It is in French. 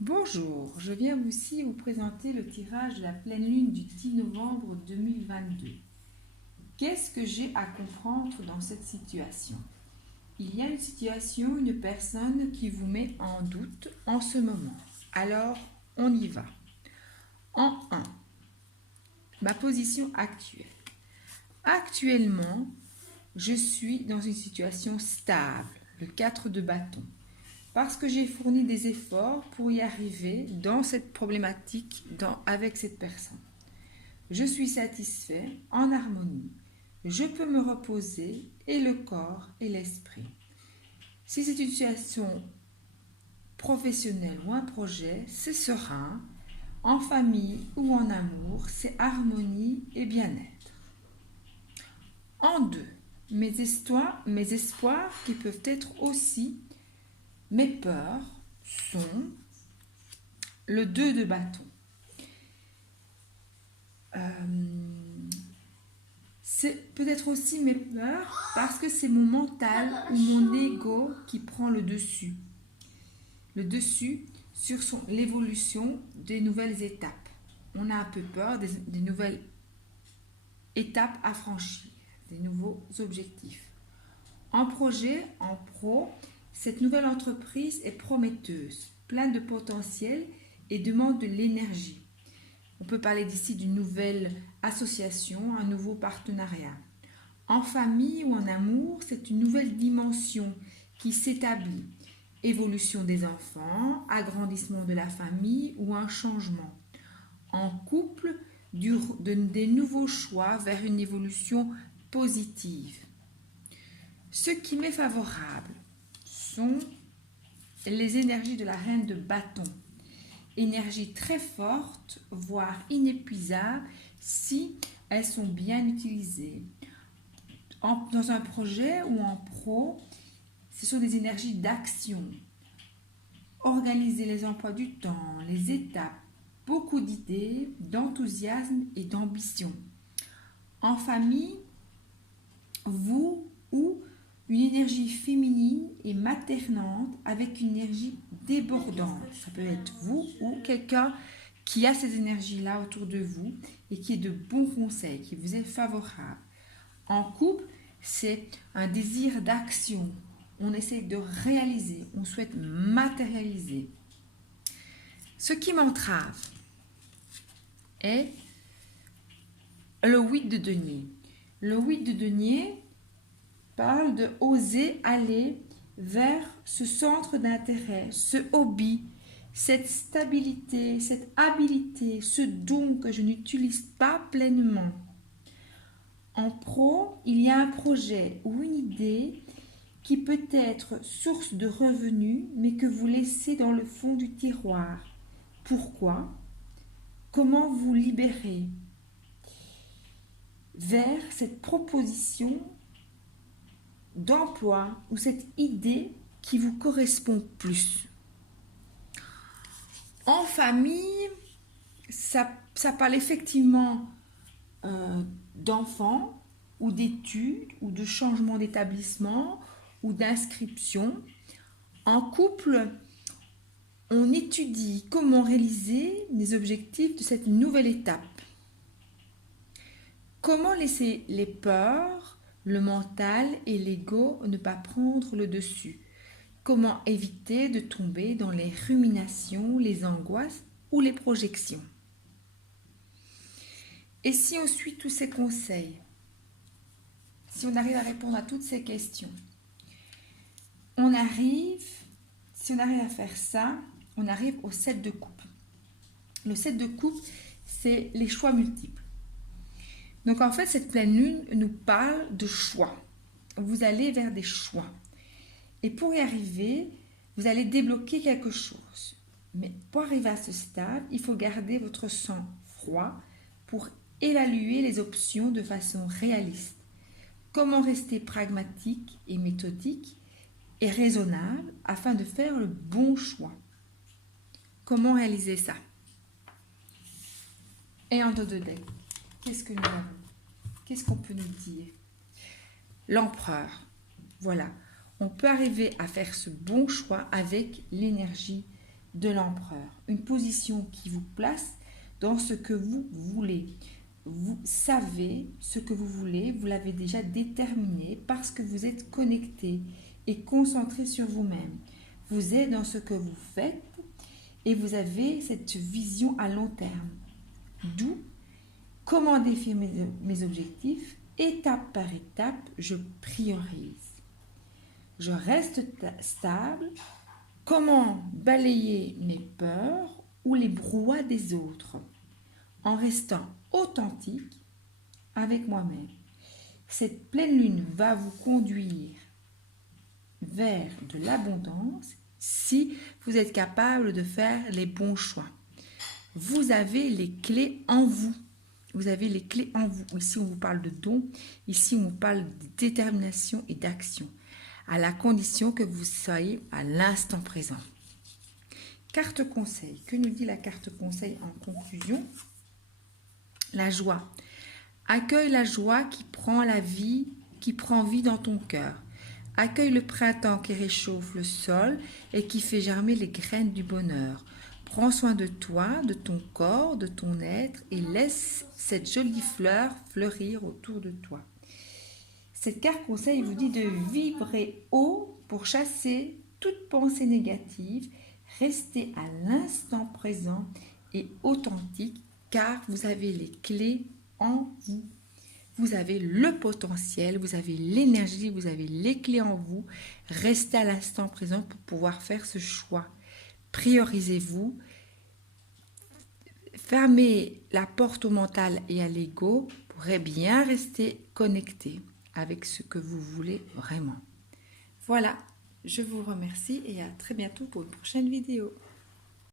Bonjour, je viens aussi vous présenter le tirage de la pleine lune du 10 novembre 2022. Qu'est-ce que j'ai à comprendre dans cette situation? Il y a une situation, une personne qui vous met en doute en ce moment. Alors, on y va. En 1, ma position actuelle. Actuellement, je suis dans une situation stable, le 4 de bâton. Parce que j'ai fourni des efforts pour y arriver dans cette problématique avec cette personne. Je suis satisfait, en harmonie. Je peux me reposer et le corps et l'esprit. Si c'est une situation professionnelle ou un projet, c'est serein. En famille ou en amour, c'est harmonie et bien-être. En 2, mes espoirs qui peuvent être aussi mes peurs sont le 2 de bâton. C'est peut-être aussi mes peurs parce que c'est mon mental ou mon ego qui prend le dessus. Le dessus sur l'évolution des nouvelles étapes. On a un peu peur des nouvelles étapes à franchir, des nouveaux objectifs. En projet, en pro, cette nouvelle entreprise est prometteuse, pleine de potentiel et demande de l'énergie. On peut parler d'ici d'une nouvelle association, un nouveau partenariat. En famille ou en amour, c'est une nouvelle dimension qui s'établit. Évolution des enfants, agrandissement de la famille ou un changement. En couple, des nouveaux choix vers une évolution positive. Ce qui m'est favorable sont les énergies de la reine de bâton. Énergie très forte, voire inépuisable, si elles sont bien utilisées. Dans un projet ou en pro, ce sont des énergies d'action. Organiser les emplois du temps, les étapes, beaucoup d'idées, d'enthousiasme et d'ambition. En famille, vous ou une énergie féminine et maternante avec une énergie débordante. Ça peut être vous ou quelqu'un qui a ces énergies-là autour de vous et qui est de bons conseils, qui vous est favorable. En couple, c'est un désir d'action. On essaie de réaliser, on souhaite matérialiser. Ce qui m'entrave est le 8 de denier. Le 8 de denier parle de oser aller vers ce centre d'intérêt, ce hobby, cette stabilité, cette habilité, ce don que je n'utilise pas pleinement. En pro, il y a un projet ou une idée qui peut être source de revenus, mais que vous laissez dans le fond du tiroir. Pourquoi? Comment vous libérer vers cette proposition d'emploi ou cette idée qui vous correspond plus. En famille, ça parle effectivement d'enfants ou d'études ou de changement d'établissement ou d'inscription. En couple, on étudie comment réaliser les objectifs de cette nouvelle étape. Comment laisser les peurs, le mental et l'ego ne pas prendre le dessus? Comment éviter de tomber dans les ruminations, les angoisses ou les projections? Et si on suit tous ces conseils, si on arrive à répondre à toutes ces questions, si on arrive à faire ça, on arrive au 7 de coupe. Le 7 de coupe, c'est les choix multiples. Donc en fait, cette pleine lune nous parle de choix. Vous allez vers des choix. Et pour y arriver, vous allez débloquer quelque chose. Mais pour arriver à ce stade, il faut garder votre sang-froid pour évaluer les options de façon réaliste. Comment rester pragmatique et méthodique et raisonnable afin de faire le bon choix? Comment réaliser ça? Et en dos de deck, qu'est-ce que nous avons? Qu'est-ce qu'on peut nous dire? L'empereur. Voilà. On peut arriver à faire ce bon choix avec l'énergie de l'empereur, une position qui vous place dans ce que vous voulez. Vous savez ce que vous voulez, vous l'avez déjà déterminé parce que vous êtes connecté et concentré sur vous-même. Vous êtes dans ce que vous faites et vous avez cette vision à long terme. D'où, comment définir mes objectifs? Étape par étape, je priorise. Je reste stable. Comment balayer mes peurs ou les brouhahas des autres en restant authentique avec moi-même. Cette pleine lune va vous conduire vers de l'abondance si vous êtes capable de faire les bons choix. Vous avez les clés en vous. Vous avez les clés en vous. Ici, on vous parle de dons. Ici, on vous parle de détermination et d'action, à la condition que vous soyez à l'instant présent. Carte conseil. Que nous dit la carte conseil en conclusion? La joie. Accueille la joie qui prend vie dans ton cœur. Accueille le printemps qui réchauffe le sol et qui fait germer les graines du bonheur. Prends soin de toi, de ton corps, de ton être et laisse cette jolie fleur fleurir autour de toi. Cette carte conseil vous dit de vibrer haut pour chasser toute pensée négative. Restez à l'instant présent et authentique car vous avez les clés en vous. Vous avez le potentiel, vous avez l'énergie, vous avez les clés en vous. Restez à l'instant présent pour pouvoir faire ce choix. Priorisez-vous. Fermez la porte au mental et à l'ego pour bien rester connecté avec ce que vous voulez vraiment. Voilà, je vous remercie et à très bientôt pour une prochaine vidéo.